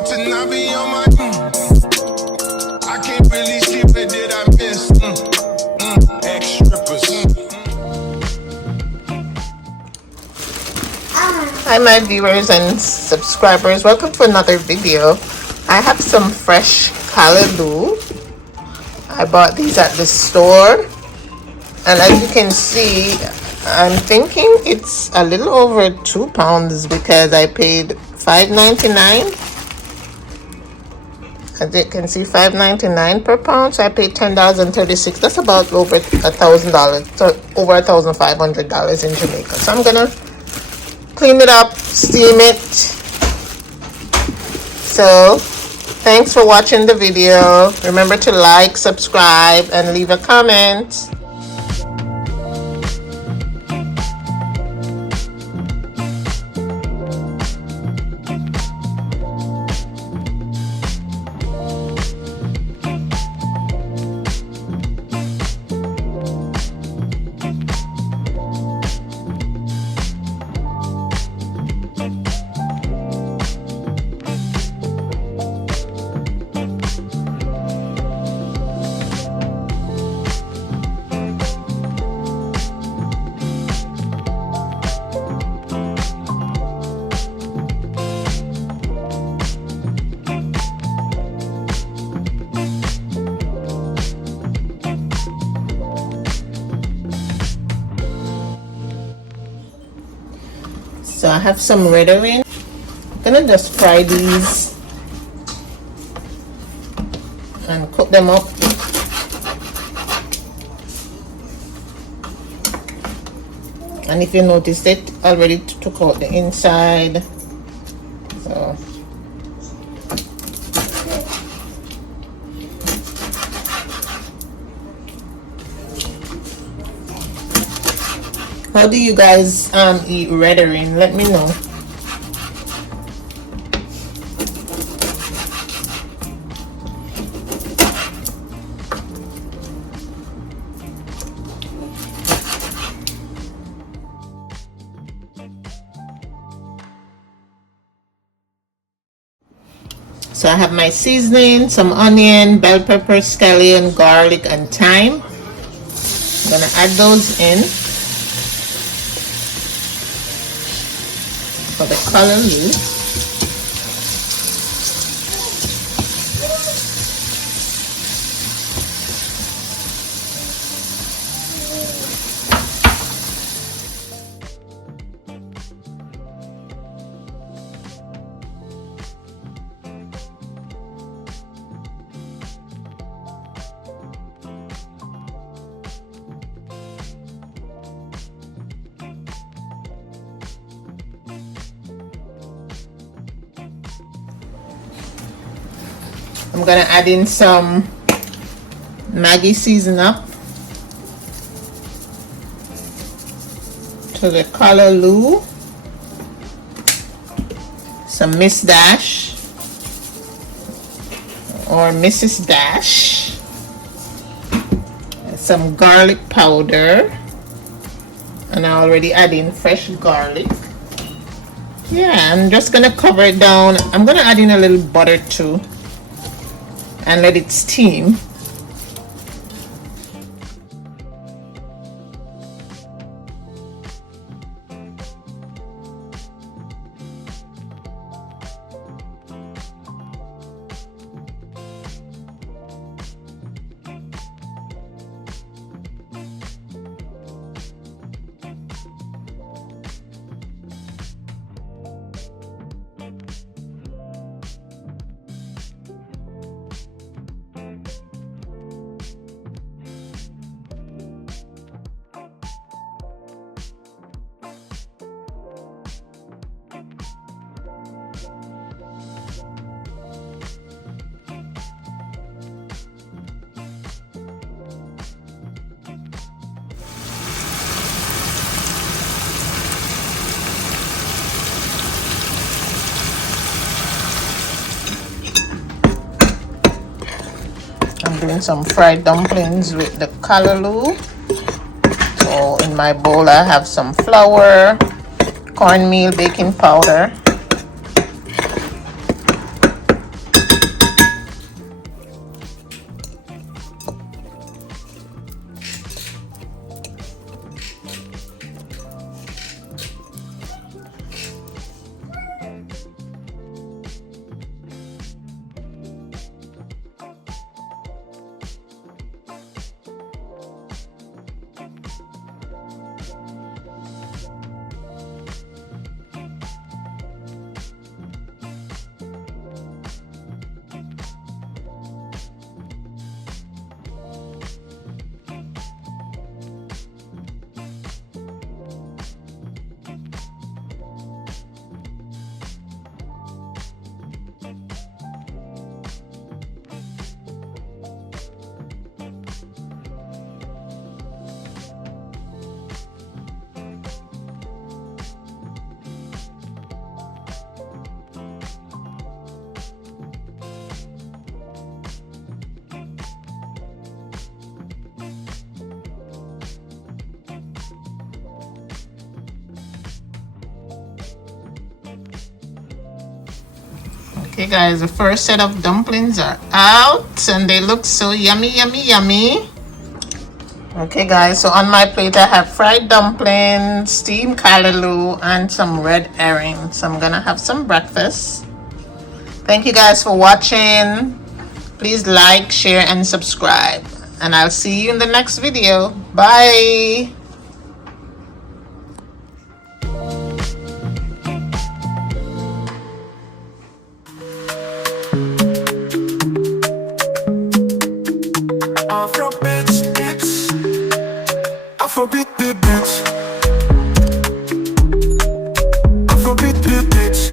want to not be on my. I can't really see what did I miss. Ex-strippers. Hi my viewers and subscribers, welcome to another video. I have some fresh callaloo. I bought these at the store, and as you can see, I'm thinking it's a little over £2 because I paid $5.99. As you can see, $5.99 per pound, so I paid $10.36. That's about over $1,000, so over $1,500 in Jamaica. So I'm gonna clean it up, steam it. So thanks for watching the video. Remember to like, subscribe, and leave a comment. So I have some red wine. I'm gonna just fry these and cook them up. And if you noticed, it already took out the inside. So how do you guys eat red herring? Let me know. So I have my seasoning, some onion, bell pepper, scallion, garlic, and thyme. I'm gonna add those in for the callaloo. I'm gonna add in some Maggi season up to the callaloo, some Miss Dash or Mrs. Dash, some garlic powder, and I already add in fresh garlic. Yeah, I'm just gonna cover it down. I'm gonna add in a little butter too and let it steam. I'm doing some fried dumplings with the callaloo. So in my bowl I have some flour, cornmeal, baking powder, Okay guys, the first set of dumplings are out and they look so yummy, yummy, yummy. Okay guys, so on my plate I have fried dumplings, steamed callaloo, and some red herring. So I'm gonna have some breakfast. Thank you guys for watching. Please like, share, and subscribe. And I'll see you in the next video. Bye! Afrobeat, it's Afrobeat, the beats.